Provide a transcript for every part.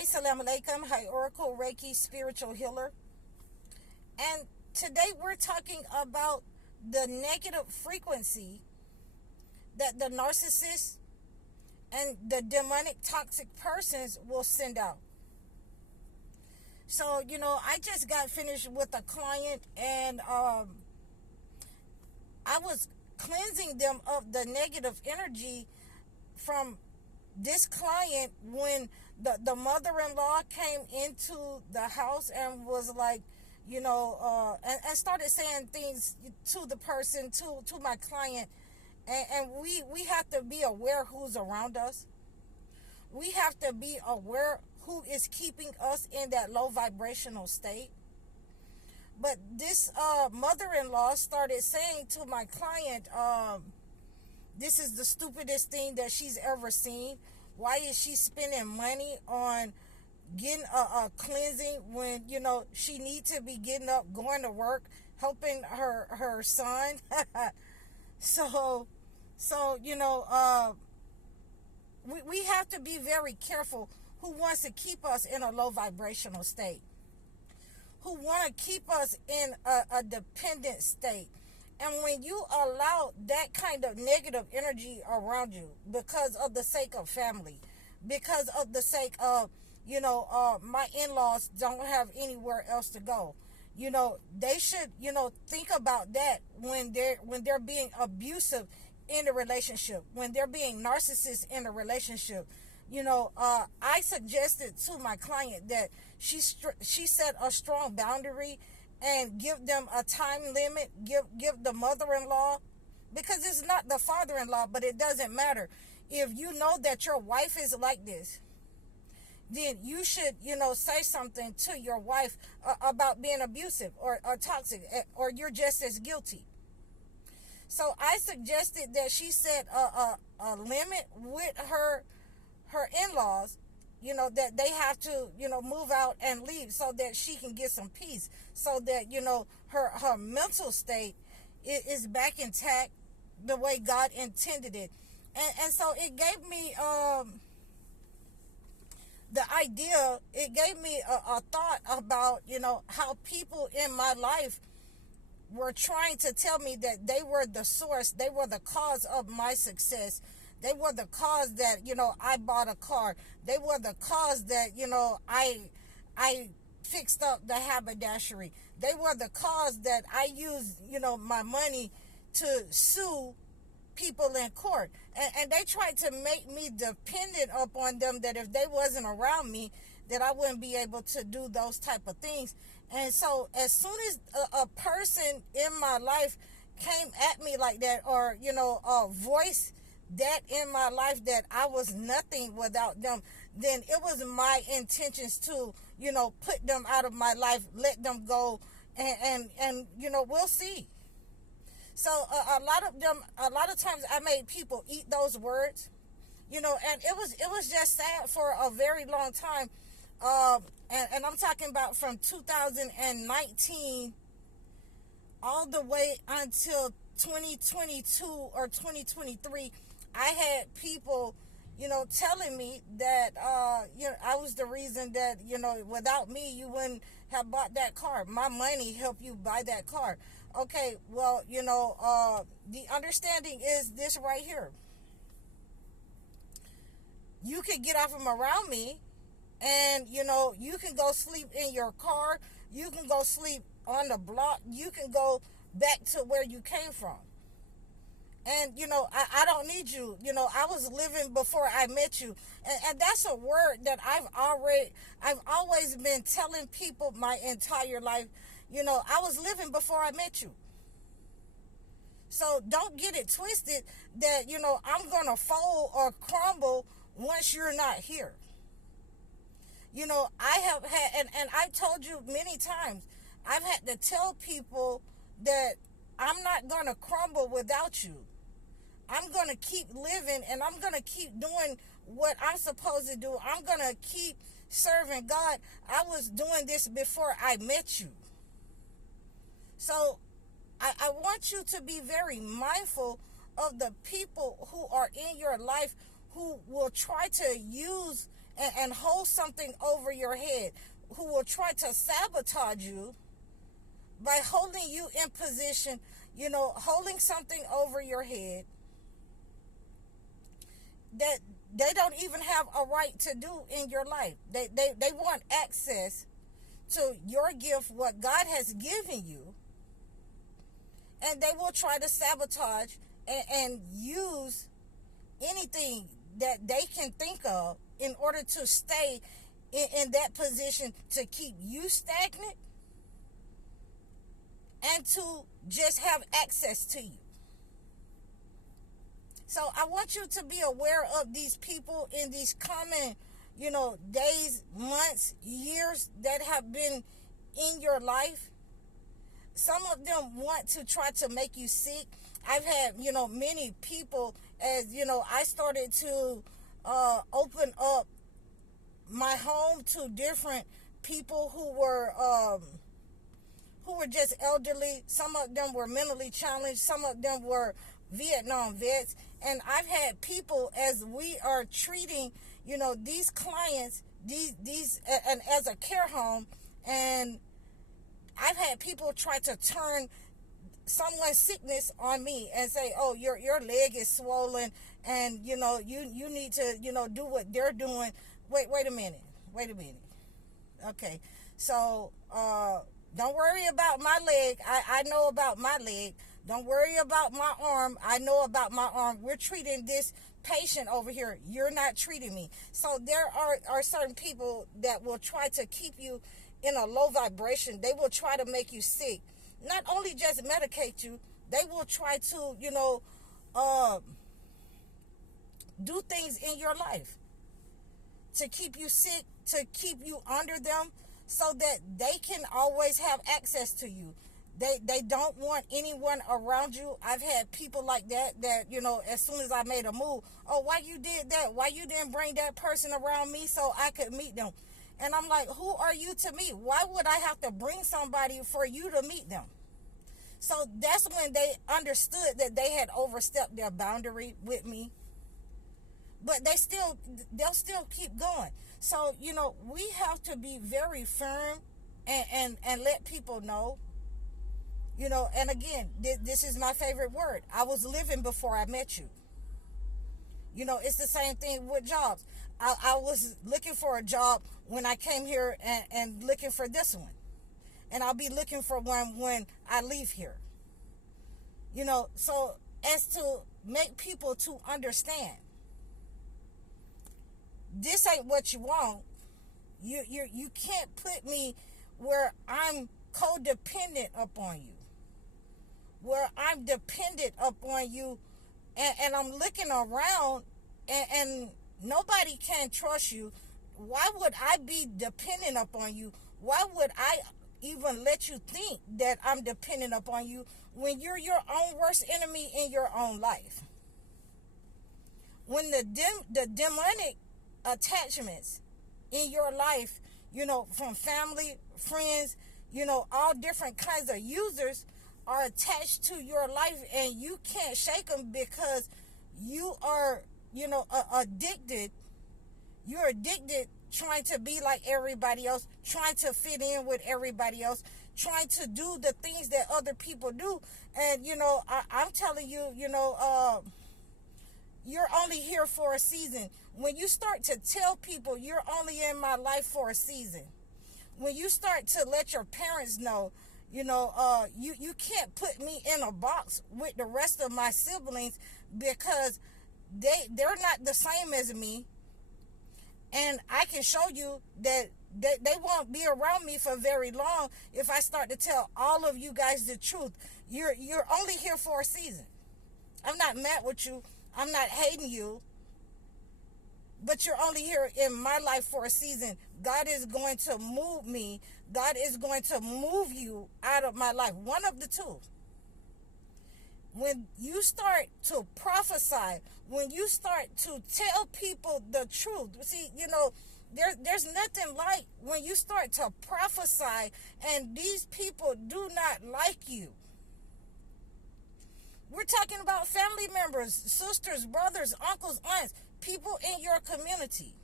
Hi, Salam Alaikum. Hi, Oracle Reiki Spiritual Healer. And today we're talking about the negative frequency that the narcissist and the demonic toxic persons will send out. So, I just got finished with a client, and I was cleansing them of the negative energy from this client when the mother-in-law came into the house and was like, and started saying things to the person, to my client. And we have to be aware who's around us. We have to be aware who is keeping us in that low vibrational state. But this mother-in-law started saying to my client, this is the stupidest thing that she's ever seen. Why is she spending money on getting a cleansing when, she needs to be getting up, going to work, helping her son? So, we have to be very careful who wants to keep us in a low vibrational state, who want to keep us in a dependent state. And when you allow that kind of negative energy around you because of the sake of family, because of the sake of, my in-laws don't have anywhere else to go, they should, think about that when they're being abusive in a relationship, when they're being narcissists in a relationship. I suggested to my client that she set a strong boundary and give them a time limit, give the mother-in-law, because it's not the father-in-law, but it doesn't matter. If you know that your wife is like this, then you should, say something to your wife about being abusive or toxic, or you're just as guilty. So I suggested that she set a limit with her in-laws, that they have to, move out and leave so that she can get some peace, so that, her mental state is back intact the way God intended it. And so it gave me the idea, it gave me a thought about, how people in my life were trying to tell me that they were the source, they were the cause of my success. They were the cause that, I bought a car. They were the cause that, I fixed up the haberdashery. They were the cause that I used, my money to sue people in court. And they tried to make me dependent upon them, that if they wasn't around me, that I wouldn't be able to do those type of things. And so as soon as a person in my life came at me like that, or, voice that in my life that I was nothing without them, then it was my intentions to, put them out of my life, let them go, and we'll see. So a lot of times I made people eat those words, and it was just sad for a very long time. And I'm talking about from 2019 all the way until 2022 or 2023. I had people, telling me that, I was the reason that, without me, you wouldn't have bought that car. My money helped you buy that car. Okay, well, the understanding is this right here. You can get off from around me, and, you can go sleep in your car. You can go sleep on the block. You can go back to where you came from. And, I don't need you. I was living before I met you. And that's a word that I've always been telling people my entire life. I was living before I met you. So don't get it twisted that, I'm going to fold or crumble once you're not here. I have had, and I told you many times, I've had to tell people that I'm not going to crumble without you. I'm going to keep living, and I'm going to keep doing what I'm supposed to do. I'm going to keep serving God. I was doing this before I met you. So I want you to be very mindful of the people who are in your life who will try to use and hold something over your head, who will try to sabotage you by holding you in position, holding something over your head that they don't even have a right to do in your life. They want access to your gift, what God has given you, and they will try to sabotage and use anything that they can think of in order to stay in that position, to keep you stagnant and to just have access to you. So I want you to be aware of these people in these common, days, months, years that have been in your life. Some of them want to try to make you sick. I've had, many people, as, I started to open up my home to different people who were just elderly. Some of them were mentally challenged. Some of them were Vietnam vets. And I've had people, as we are treating, these clients, these and as a care home, and I've had people try to turn someone's sickness on me and say, oh, your leg is swollen, and you need to do what they're doing. Wait a minute. Okay, so don't worry about my leg. I know about my leg. Don't worry about my arm. I know about my arm. We're treating this patient over here. You're not treating me. So there are certain people that will try to keep you in a low vibration. They will try to make you sick. Not only just medicate you, they will try to, do things in your life to keep you sick, to keep you under them, so that they can always have access to you. They don't want anyone around you. I've had people like that, as soon as I made a move, oh, why you did that? Why you didn't bring that person around me so I could meet them? And I'm like, who are you to me? Why would I have to bring somebody for you to meet them? So that's when they understood that they had overstepped their boundary with me. But they'll still keep going. So, we have to be very firm and let people know. And again, this is my favorite word. I was living before I met you. It's the same thing with jobs. I was looking for a job when I came here and looking for this one. And I'll be looking for one when I leave here. So as to make people to understand, this ain't what you want. You can't put me where I'm codependent upon you, where I'm dependent upon you, and I'm looking around and nobody can trust you. Why would I be dependent upon you? Why would I even let you think that I'm dependent upon you when you're your own worst enemy in your own life? When the demonic attachments in your life, from family, friends, all different kinds of users are attached to your life, and you can't shake them because you are, addicted. You're addicted, trying to be like everybody else, trying to fit in with everybody else, trying to do the things that other people do. And, I'm telling you, you're only here for a season. When you start to tell people you're only in my life for a season, when you start to let your parents know, you can't put me in a box with the rest of my siblings because they're not the same as me, and I can show you that they won't be around me for very long if I start to tell all of you guys the truth. You're only here for a season. I'm not mad with you. I'm not hating you. But you're only here in my life for a season. God is going to move me. God is going to move you out of my life. One of the two. When you start to prophesy, when you start to tell people the truth, see, there's nothing like when you start to prophesy and these people do not like you. We're talking about family members, sisters, brothers, uncles, aunts, people in your community.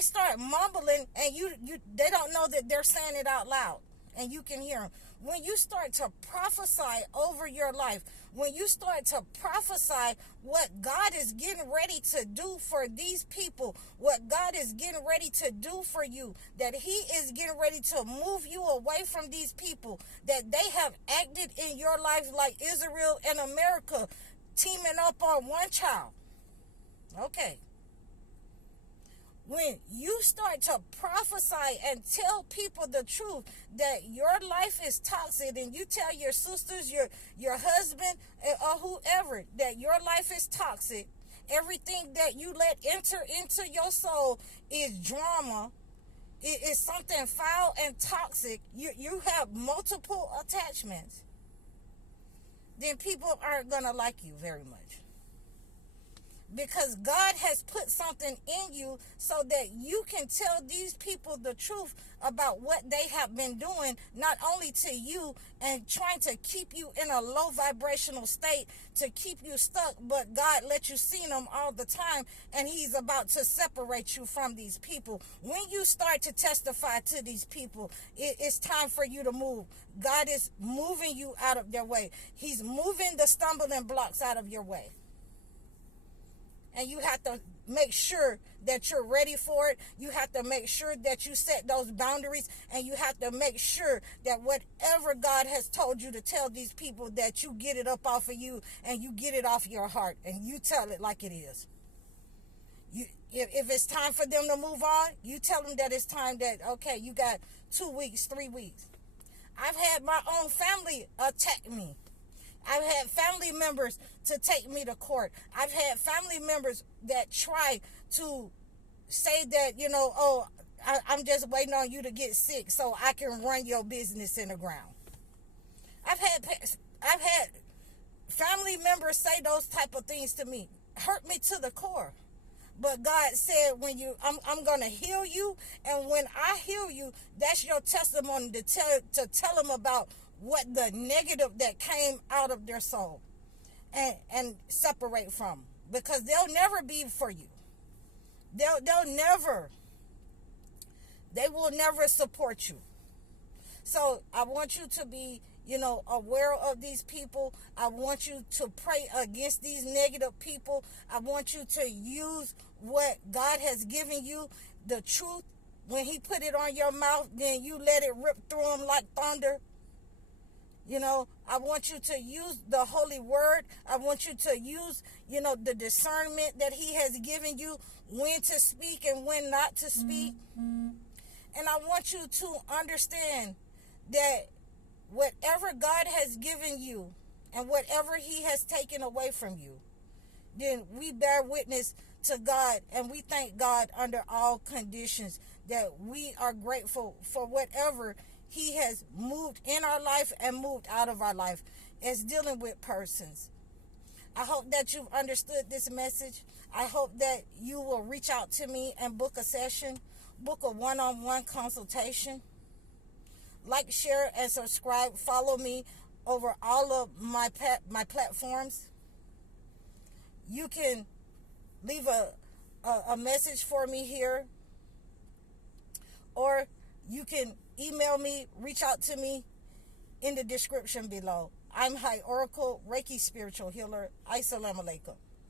they start mumbling, and they don't know that they're saying it out loud, and you can hear them. When you start to prophesy over your life, when you start to prophesy what God is getting ready to do for these people, what God is getting ready to do for you, that he is getting ready to move you away from these people, that they have acted in your life like Israel and America, teaming up on one child. Okay. When you start to prophesy and tell people the truth that your life is toxic, and you tell your sisters, your husband, or whoever that your life is toxic, everything that you let enter into your soul is drama, it is something foul and toxic, you have multiple attachments, then people aren't going to like you very much. Because God has put something in you so that you can tell these people the truth about what they have been doing, not only to you and trying to keep you in a low vibrational state, to keep you stuck, but God let you see them all the time, and he's about to separate you from these people. When you start to testify to these people, it's time for you to move. God is moving you out of their way. He's moving the stumbling blocks out of your way. And you have to make sure that you're ready for it. You have to make sure that you set those boundaries. And you have to make sure that whatever God has told you to tell these people, that you get it up off of you and you get it off your heart. And you tell it like it is. If it's time for them to move on, you tell them that it's time, that, okay, you got 2 weeks, 3 weeks. I've had my own family attack me. I've had family members to take me to court. I've had family members that try to say that, I'm just waiting on you to get sick so I can run your business in the ground. I've had family members say those type of things to me, hurt me to the core. But God said, I'm going to heal you, and when I heal you, that's your testimony to tell them about what the negative that came out of their soul, and separate from, because they'll never be for you. They will never support you. So I want you to be, aware of these people. I want you to pray against these negative people. I want you to use what God has given you, the truth. When he put it on your mouth, then you let it rip through them like thunder. I want you to use the holy word. I want you to use, the discernment that he has given you, when to speak and when not to speak. Mm-hmm. And I want you to understand that whatever God has given you and whatever he has taken away from you, then we bear witness to God, and we thank God under all conditions, that we are grateful for whatever he has moved in our life and moved out of our life as dealing with persons. I hope that you've understood this message. I hope that you will reach out to me and book a session, book a one-on-one consultation. Like, share, and subscribe. Follow me over all of my platforms. You can leave a message for me here, or you can email me, reach out to me in the description below. I'm High Oracle, Reiki Spiritual Healer. Assalamu alaikum.